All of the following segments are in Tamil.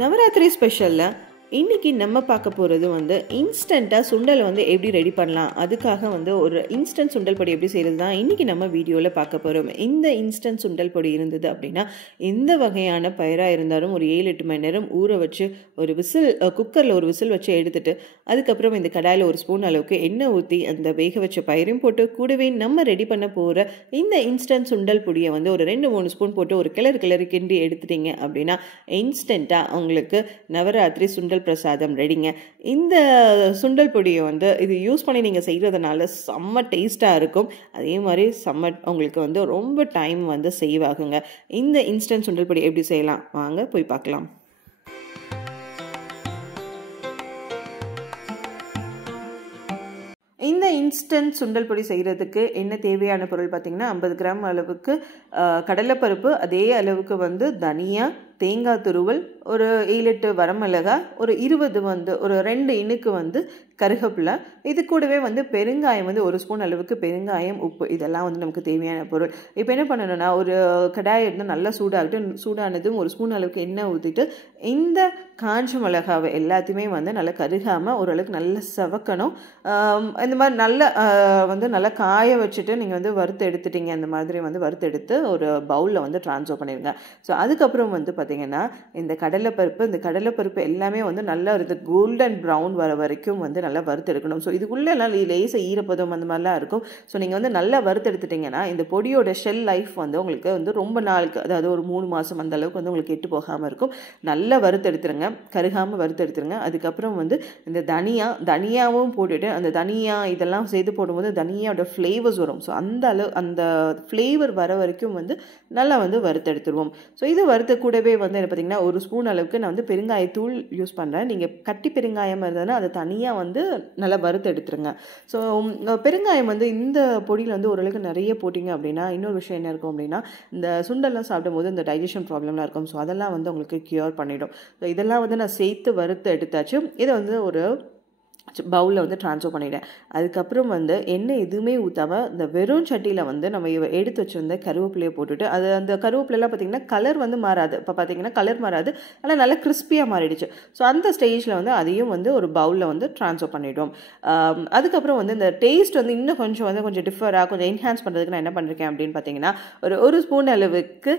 Navaratri Special இன்னைக்கு நம்ம பார்க்க போகிறது இன்ஸ்டண்ட்டாக சுண்டல் எப்படி ரெடி பண்ணலாம், அதுக்காக ஒரு இன்ஸ்டன்ட் சுண்டல் பொடி எப்படி செய்கிறது தான் இன்றைக்கி நம்ம வீடியோவில் பார்க்க போகிறோம். இந்த இன்ஸ்டன்ட் சுண்டல் பொடி இருந்தது அப்படின்னா எந்த வகையான பயிராக இருந்தாலும் ஒரு 7-8 மணி நேரம் ஊற வச்சு ஒரு விசில் குக்கரில் ஒரு விசில் வச்சு எடுத்துட்டு அதுக்கப்புறம் இந்த கடாயில் ஒரு ஸ்பூன் அளவுக்கு எண்ணெய் ஊற்றி அந்த வேக வச்ச பயிரையும் போட்டு கூடவே நம்ம ரெடி பண்ண போகிற இந்த இன்ஸ்டன்ட் சுண்டல் பொடியை ஒரு 2-3 ஸ்பூன் போட்டு ஒரு கிளறி கிண்டி எடுத்துட்டீங்க அப்படின்னா இன்ஸ்டண்ட்டாக உங்களுக்கு நவராத்திரி சுண்டல் பிரசாதம் ரெடிங்க. இந்த சுண்டல் பொடியை இது யூஸ் பண்ணி நீங்கள் செய்கிறதுனால செம்ம டேஸ்ட்டாக இருக்கும். அதே மாதிரி செம்ம உங்களுக்கு ரொம்ப டைம் சேவ் ஆகுங்க. இந்த இன்ஸ்டன்ட் சுண்டல் பொடி எப்படி செய்யலாம் வாங்க போய் பார்க்கலாம். இந்த இன்ஸ்டன்ட் சுண்டல் பொடி செய்கிறதுக்கு என்ன தேவையான பொருள் பார்த்தீங்கன்னா 50 கிராம் அளவுக்கு கடலைப்பருப்பு, அதே அளவுக்கு தனியா, தேங்காய் துருவல், ஒரு 7-8 வரமிளகாய், ஒரு 20 ஒரு 2 இனுக்கு கருகப்பிலை, இது கூடவே பெருங்காயம் 1 ஸ்பூன் அளவுக்கு பெருங்காயம், உப்பு, இதெல்லாம் நமக்கு தேவையான பொருள். இப்போ என்ன பண்ணணும்னா ஒரு கடாயை நல்லா சூடானதும் 1 ஸ்பூன் அளவுக்கு எண்ணெய் ஊற்றிட்டு இந்த காஞ்ச மிளகாவை எல்லாத்தையுமே நல்லா கருகாமல் ஓரளவுக்கு நல்லா செவக்கணும். இந்த மாதிரி நல்லா காய வச்சுட்டு நீங்கள் வறுத்து எடுத்துட்டீங்க. அந்த மாதிரி வறுத்து எடுத்து ஒரு பவுலில் ட்ரான்ஸ்ஃபர் பண்ணிடுங்க. ஸோ அதுக்கப்புறம் பார்த்தீங்கன்னா இந்த கடலைப்பருப்பு எல்லாமே நல்லா இது கோல்டன் ப்ரௌன் வர வரைக்கும் நல்லா வறுத்து எடுக்கணும். ஸோ இதுக்குள்ளெல்லாம் லேசாக ஈரப்பதம் அந்த மாதிரிலாம் இருக்கும். ஸோ நீங்கள் நல்லா வறுத்து எடுத்துட்டிங்கன்னா இந்த பொடியோட ஷெல் லைஃப் உங்களுக்கு ரொம்ப நாளுக்கு, அதாவது ஒரு 3 மாதம் அந்த அளவுக்கு உங்களுக்கு கெட்டு போகாமல் இருக்கும். நல்லா வறுத்து எடுத்துருங்க, கருகாமல் வறுத்து எடுத்துருங்க. அதுக்கப்புறம் இந்த தனியாவும் போட்டுட்டு அந்த தனியா இதெல்லாம் சேர்த்து போடும்போது தனியாவோட ஃப்ளேவர்ஸ் வரும். ஸோ அந்த ஃப்ளேவர் வர வரைக்கும் நல்லா வறுத்து எடுத்துருவோம். ஸோ இது வறுத்த கூடவே என்ன பார்த்தீங்கன்னா 1 ஸ்பூன் அளவுக்கு நான் பெருங்காயத்தூள் யூஸ் பண்ணுறேன். நீங்கள் கட்டி பெருங்காயம் இருந்ததுன்னா அதை தனியாக நல்லா வறுத்து எடுத்துருங்க. ஸோ பெருங்காயம் இந்த பொடியில் ஓரளவுக்கு நிறைய போட்டிங்க அப்படின்னா இன்னொரு விஷயம் என்ன இருக்கும் அப்படின்னா இந்த சுண்டெல்லாம் சாப்பிடும்போது இந்த டைஜஷன் ப்ராப்ளம்லாம் இருக்கும். ஸோ அதெல்லாம் உங்களுக்கு க்யூர் பண்ணிடும். ஸோ இதெல்லாம் நான் சேர்த்து வறுத்து எடுத்தாச்சு. இதை ஒரு பவுலில் ட்ரான்ஸ்ஃபர் பண்ணிவிட்டேன். அதுக்கப்புறம் எண்ணெய் எதுவுமே ஊற்றாமல் இந்த வெறும் சட்டியில் நம்ம எடுத்து வச்சுருந்த கருவேப்பிலையை போட்டுட்டு அந்த கருவேப்பிலைலாம் பார்த்திங்கன்னா கலர் மாறாது. இப்போ பார்த்திங்கன்னா கலர் மாறாது, ஆனால் நல்லா கிறிஸ்பியாக மாறிடுச்சு. ஸோ அந்த ஸ்டேஜில் அதையும் ஒரு பவுலில் ட்ரான்ஸ்ஃபர் பண்ணிவிடும். அதுக்கப்புறம் இந்த டேஸ்ட் இன்னும் கொஞ்சம் டிஃபராக கொஞ்சம் என்ஹான்ஸ் பண்ணுறதுக்கு நான் என்ன பண்ணியிருக்கேன் அப்படின்னு பார்த்தீங்கன்னா ஒரு ஸ்பூன் அளவுக்கு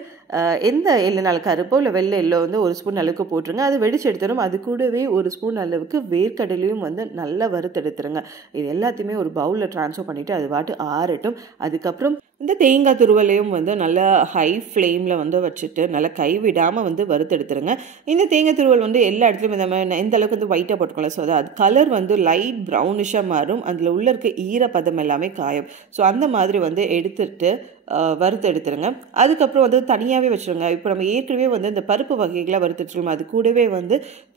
எந்த எள்ளு கருப்போ இல்லை வெள்ளை எல்லோ 1 ஸ்பூன் அளவுக்கு போட்டுருங்க. அது வெடிச்சு எடுத்துடும். அது கூடவே 1 ஸ்பூன் அளவுக்கு வேர்க்கடலையும் நல்லா வறுத்தெடுத்துருங்க. இது எல்லாத்தையுமே ஒரு பவுலில் ட்ரான்ஸ்ஃபர் பண்ணிவிட்டு அது பாட்டு ஆறட்டும். அதுக்கப்புறம் இந்த தேங்காய் துருவலையும் நல்லா ஹை ஃப்ளேமில் வச்சுட்டு நல்லா கைவிடாமல் வறுத்தெடுத்துருங்க. இந்த தேங்காய் துருவல் எல்லா இடத்துலையும் நம்ம எந்த அளவுக்கு ஒயிட்டாக போட்டுக்கோங்க. ஸோ அது கலர் லைட் ப்ரௌனிஷாக மாறும். அதில் உள்ள இருக்க ஈரப்பதம் எல்லாமே காயும். ஸோ அந்த மாதிரி எடுத்துட்டு வறுத்து எடுத்துருங்க. அதுக்கப்புறம் தனியாகவே வச்சுருங்க. இப்போ நம்ம ஏற்கனவே இந்த பருப்பு வகைகளை வறுத்துட்டுருக்கோம். அது கூடவே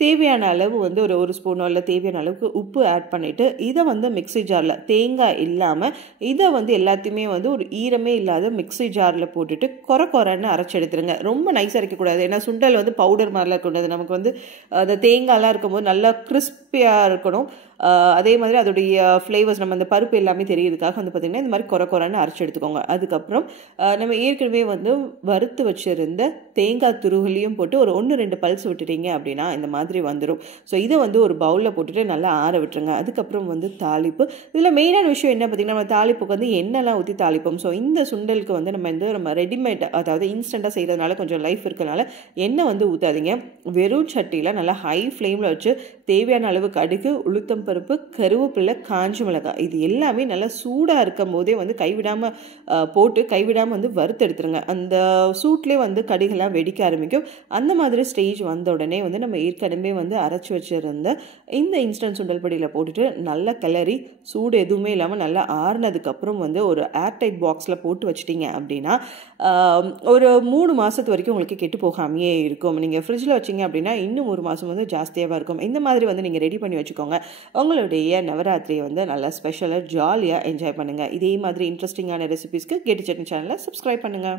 தேவையான அளவு ஒரு ஸ்பூனோ இல்லை தேவையான அளவுக்கு உப்பு ஆட் பண்ணிவிட்டு இதை மிக்ஸி ஜாரில் தேங்காய் இல்லாமல் இதை எல்லாத்தையுமே ஒரு ஈரமே இல்லாத மிக்ஸி ஜாரில் போட்டுட்டு கொரன்னு அரைச்சி எடுத்துருங்க. ரொம்ப நைஸாக அரைக்கக்கூடாது. ஏன்னா சுண்டல் பவுடர் மாதிரிலாம் இருக்கக்கூடாது. நமக்கு அந்த தேங்காய்லாம் இருக்கும்போது நல்லா கிறிஸ்பியாக இருக்கணும். அதே மாதிரி அதோடைய ஃப்ளேவர்ஸ் நம்ம அந்த பருப்பு எல்லாமே தெரியுதுக்காக பார்த்திங்கன்னா இந்த மாதிரி கொரன்னு அரைச்சி எடுத்துக்கோங்க. அதுக்கப்புறம் நம்ம ஏற்கனவே வறுத்து வச்சுருந்த தேங்காய் துருகலையும் போட்டு ஒரு 1-2 பல்ஸ் விட்டுட்டீங்க அப்படின்னா இந்த மாதிரி வந்துடும். ஸோ இதை ஒரு பவுலில் போட்டுட்டு நல்லா ஆற விட்டுருங்க. அதுக்கப்புறம் தாளிப்பு. இதில் மெயினான விஷயம் என்ன பார்த்திங்கன்னா நம்ம தாளிப்புக்கு எண்ணெய்லாம் ஊற்றி தாளிப்போம். ஸோ இந்த சுண்டலுக்கு நம்ம ரெடிமேட், அதாவது இன்ஸ்டண்ட்டாக செய்கிறதுனால கொஞ்சம் லைஃப் இருக்கிறதுனால எண்ணெய் ஊற்றாதீங்க. வெறும் சட்டியில் நல்லா ஹை ஃப்ளேமில் வச்சு தேவையான அளவு கடுகு, உளுத்தம் பருப்பு, கருவேப்பிலை, காஞ்ச மிளகாய் இது எல்லாமே நல்லா சூடாக இருக்கும் போதே கைவிடாமல் போட்டு கைவிடாமல் வறுத்து எடுத்துருங்க. அந்த சூட்லேயே கடுகெல்லாம் வெடிக்க ஆரம்பிக்கும். அந்த மாதிரி ஸ்டேஜ் வந்த உடனே நம்ம ஏற்கனவே அரைச்சி வச்சுருந்த இந்த இன்ஸ்டன்ட் சுண்டல் பொடியில் போட்டுட்டு நல்லா கிளறி சூடு எதுவுமே இல்லாமல் நல்லா ஆறுனதுக்கப்புறம் ஒரு ஏர்டைட் பாக்ஸில் போட்டு வச்சிட்டிங்க அப்படின்னா ஒரு 3 மாதத்து வரைக்கும் உங்களுக்கு கெட்டு போகாமையே இருக்கும். நீங்கள் ஃப்ரிட்ஜில் வச்சிங்க அப்படின்னா இன்னும் 1 மாதம் ஜாஸ்தியாக இருக்கும். இந்த மாதிரி நீங்கள் ரெடி பண்ணி வச்சுக்கோங்க. உங்களுடைய நவராத்திரியை நல்லா ஸ்பெஷலாக ஜாலியாக என்ஜாய் பண்ணுங்கள். இதே மாதிரி இன்ட்ரெஸ்டிங்கான ரெசிபீஸ்க்கு கெட்டி சட்னி சேனலை சப்ஸ்கிரைப் பண்ணுங்கள்.